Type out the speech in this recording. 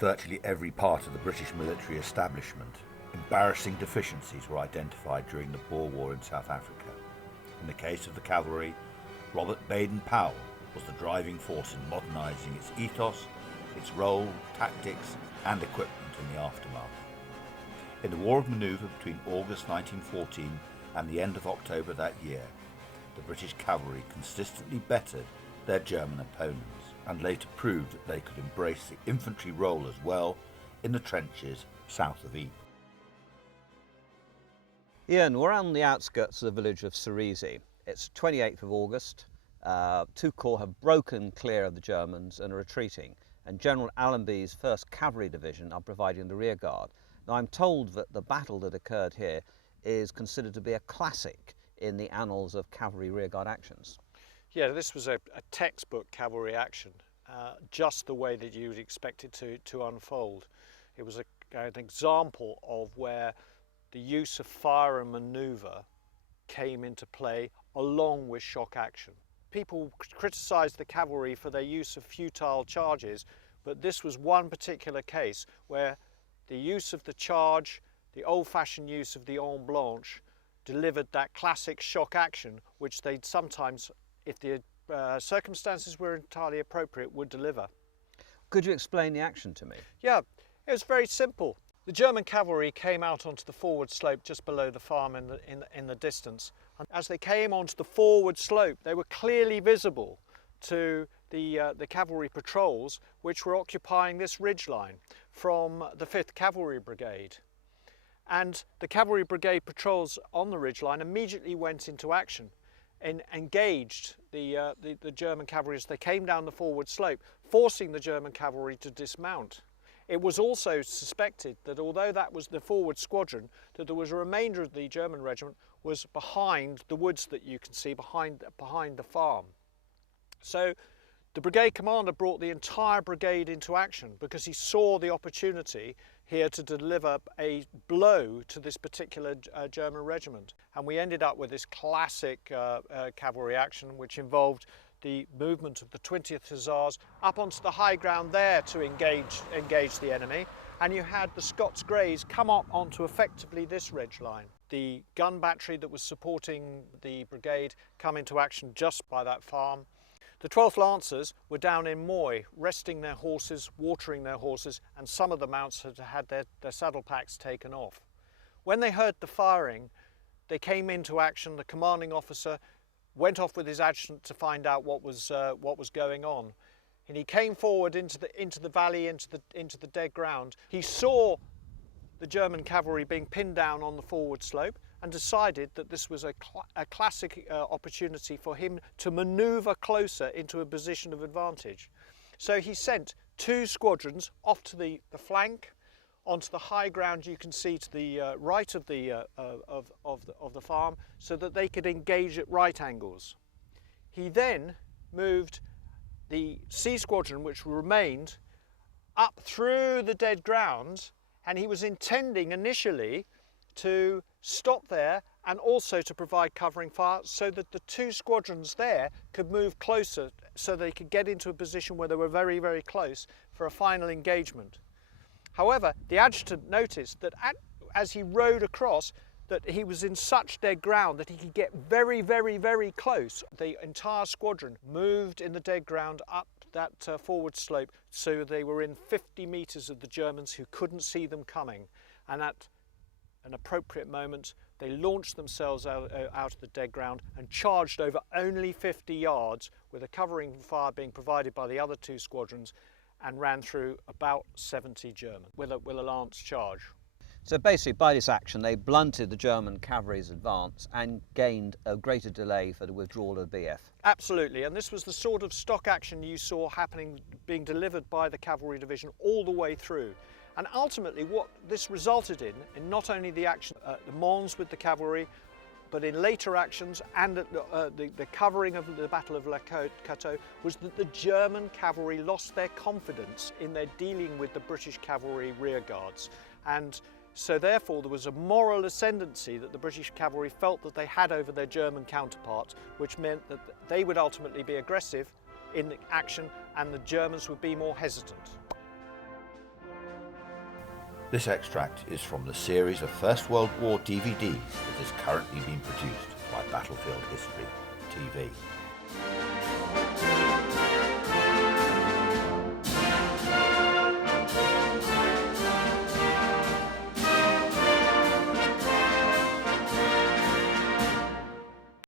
virtually every part of the British military establishment, embarrassing deficiencies were identified during the Boer War in South Africa. In the case of the cavalry, Robert Baden Powell was the driving force in modernising its ethos, its role, tactics and equipment in the aftermath. In the War of Manoeuvre between August 1914 and the end of October that year, the British cavalry consistently bettered their German opponents and later proved that they could embrace the infantry role as well in the trenches south of Ypres. Ian, we're on the outskirts of the village of rizy. It's 28th of August. Two corps have broken clear of the Germans and are retreating, and General Allenby's 1st Cavalry Division are providing the rear guard. Now, I'm told that the battle that occurred here is considered to be a classic in the annals of cavalry rearguard actions. Yeah, this was a textbook cavalry action, just the way that you would expect it to unfold. It was an example of where the use of fire and manoeuvre came into play along with shock action. People criticised the cavalry for their use of futile charges, but this was one particular case where the use of the charge, the old-fashioned use of the en blanche, delivered that classic shock action which they'd sometimes, if the circumstances were entirely appropriate, would deliver. Could you explain the action to me? Yeah, it was very simple. The German cavalry came out onto the forward slope just below the farm in the distance. And as they came onto the forward slope, they were clearly visible to the cavalry patrols which were occupying this ridgeline from the 5th Cavalry Brigade. And the Cavalry Brigade patrols on the ridgeline immediately went into action and engaged the German cavalry as they came down the forward slope, forcing the German cavalry to dismount. It was also suspected that although that was the forward squadron, that there was a remainder of the German regiment was behind the woods that you can see behind the farm. So the brigade commander brought the entire brigade into action because he saw the opportunity here to deliver a blow to this particular German regiment. And we ended up with this classic cavalry action which involved the movement of the 20th Hussars up onto the high ground there to engage the enemy, and you had the Scots Greys come up onto effectively this ridgeline. The gun battery that was supporting the brigade come into action just by that farm. The 12th Lancers were down in Moy, resting their horses, watering their horses, and some of the mounts had had their saddle packs taken off. When they heard the firing, they came into action. The commanding officer went off with his adjutant to find out what was going on, and he came forward into the valley, into the dead ground. He saw the German cavalry being pinned down on the forward slope and decided that this was a classic opportunity for him to manoeuvre closer into a position of advantage. So he sent 2 squadrons off to the flank, onto the high ground you can see to the right of the farm, so that they could engage at right angles. He then moved the C squadron, which remained, up through the dead ground, and he was intending initially to stop there and also to provide covering fire so that the 2 squadrons there could move closer, so they could get into a position where they were very, very close for a final engagement. However, the adjutant noticed that as he rode across, that he was in such dead ground that he could get very, very, very close. The entire squadron moved in the dead ground up that forward slope, so they were in 50 metres of the Germans who couldn't see them coming. And at an appropriate moment, they launched themselves out of the dead ground and charged over only 50 yards, with a covering fire being provided by the other 2 squadrons, and ran through about 70 German with a lance charge. So basically, by this action, they blunted the German cavalry's advance and gained a greater delay for the withdrawal of the BF. Absolutely, and this was the sort of stock action you saw being delivered by the cavalry division all the way through. And ultimately, what this resulted in not only the action at the Mons with the cavalry, but in later actions and the covering of the Battle of La Cateau, was that the German cavalry lost their confidence in their dealing with the British cavalry rearguards. And so therefore there was a moral ascendancy that the British cavalry felt that they had over their German counterparts, which meant that they would ultimately be aggressive in action and the Germans would be more hesitant. This extract is from the series of First World War DVDs that is currently being produced by Battlefield History TV.